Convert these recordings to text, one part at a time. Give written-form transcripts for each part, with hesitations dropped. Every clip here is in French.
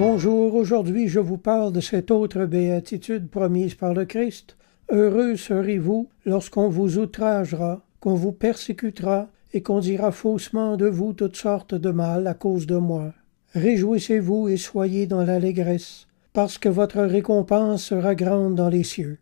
Bonjour, aujourd'hui je vous parle de cette autre béatitude promise par le Christ. Heureux serez-vous lorsqu'on vous outragera, qu'on vous persécutera et qu'on dira faussement de vous toutes sortes de mal à cause de moi. Réjouissez-vous et soyez dans l'allégresse, parce que votre récompense sera grande dans les cieux.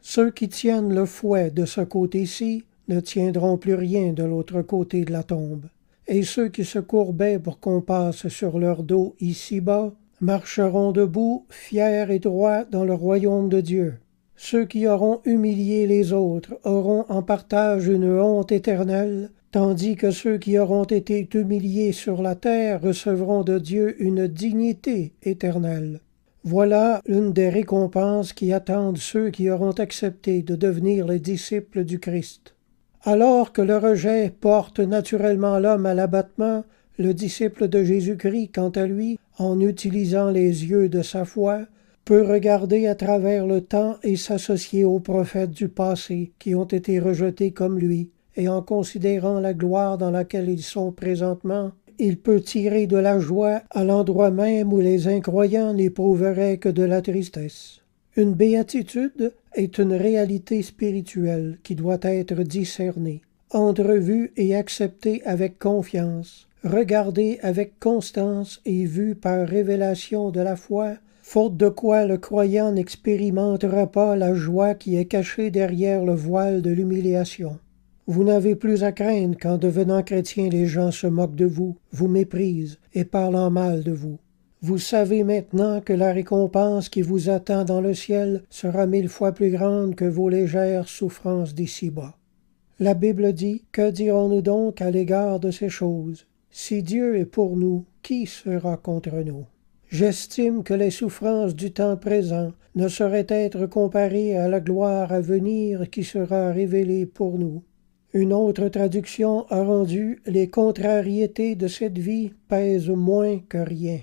Ceux qui tiennent le fouet de ce côté-ci ne tiendront plus rien de l'autre côté de la tombe. Et ceux qui se courbaient pour qu'on passe sur leur dos ici-bas marcheront debout, fiers et droits dans le royaume de Dieu. Ceux qui auront humilié les autres auront en partage une honte éternelle, tandis que ceux qui auront été humiliés sur la terre recevront de Dieu une dignité éternelle. Voilà l'une des récompenses qui attendent ceux qui auront accepté de devenir les disciples du Christ. Alors que le rejet porte naturellement l'homme à l'abattement, le disciple de Jésus-Christ, quant à lui, en utilisant les yeux de sa foi, peut regarder à travers le temps et s'associer aux prophètes du passé qui ont été rejetés comme lui, et en considérant la gloire dans laquelle ils sont présentement, il peut tirer de la joie à l'endroit même où les incroyants n'éprouveraient que de la tristesse. Une béatitude est une réalité spirituelle qui doit être discernée, entrevue et acceptée avec confiance, regardée avec constance et vue par révélation de la foi, faute de quoi le croyant n'expérimentera pas la joie qui est cachée derrière le voile de l'humiliation. Vous n'avez plus à craindre qu'en devenant chrétien les gens se moquent de vous, vous méprisent et parlent en mal de vous. Vous savez maintenant que la récompense qui vous attend dans le ciel sera 1000 fois plus grande que vos légères souffrances d'ici-bas. La Bible dit, que dirons-nous donc à l'égard de ces choses? Si Dieu est pour nous, qui sera contre nous? J'estime que les souffrances du temps présent ne sauraient être comparées à la gloire à venir qui sera révélée pour nous. Une autre traduction a rendu « Les contrariétés de cette vie pèsent moins que rien ».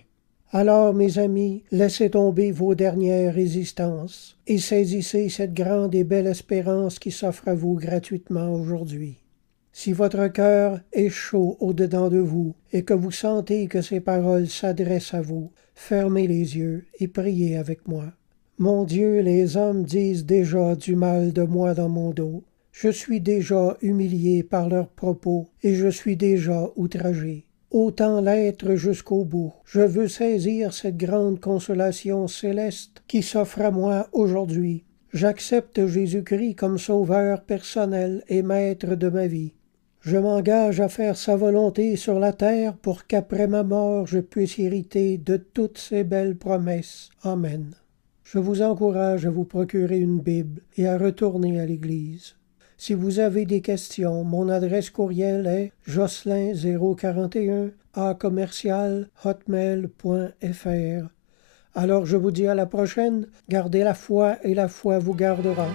Alors, mes amis, laissez tomber vos dernières résistances et saisissez cette grande et belle espérance qui s'offre à vous gratuitement aujourd'hui. Si votre cœur est chaud au-dedans de vous et que vous sentez que ces paroles s'adressent à vous, fermez les yeux et priez avec moi. Mon Dieu, les hommes disent déjà du mal de moi dans mon dos. Je suis déjà humilié par leurs propos et je suis déjà outragé. Autant l'être jusqu'au bout. Je veux saisir cette grande consolation céleste qui s'offre à moi aujourd'hui. J'accepte Jésus-Christ comme sauveur personnel et maître de ma vie. Je m'engage à faire sa volonté sur la terre pour qu'après ma mort je puisse hériter de toutes ses belles promesses. Amen. Je vous encourage à vous procurer une Bible et à retourner à l'Église. Si vous avez des questions, mon adresse courriel est jocelyn041@hotmail.fr. Alors je vous dis à la prochaine, gardez la foi et la foi vous gardera.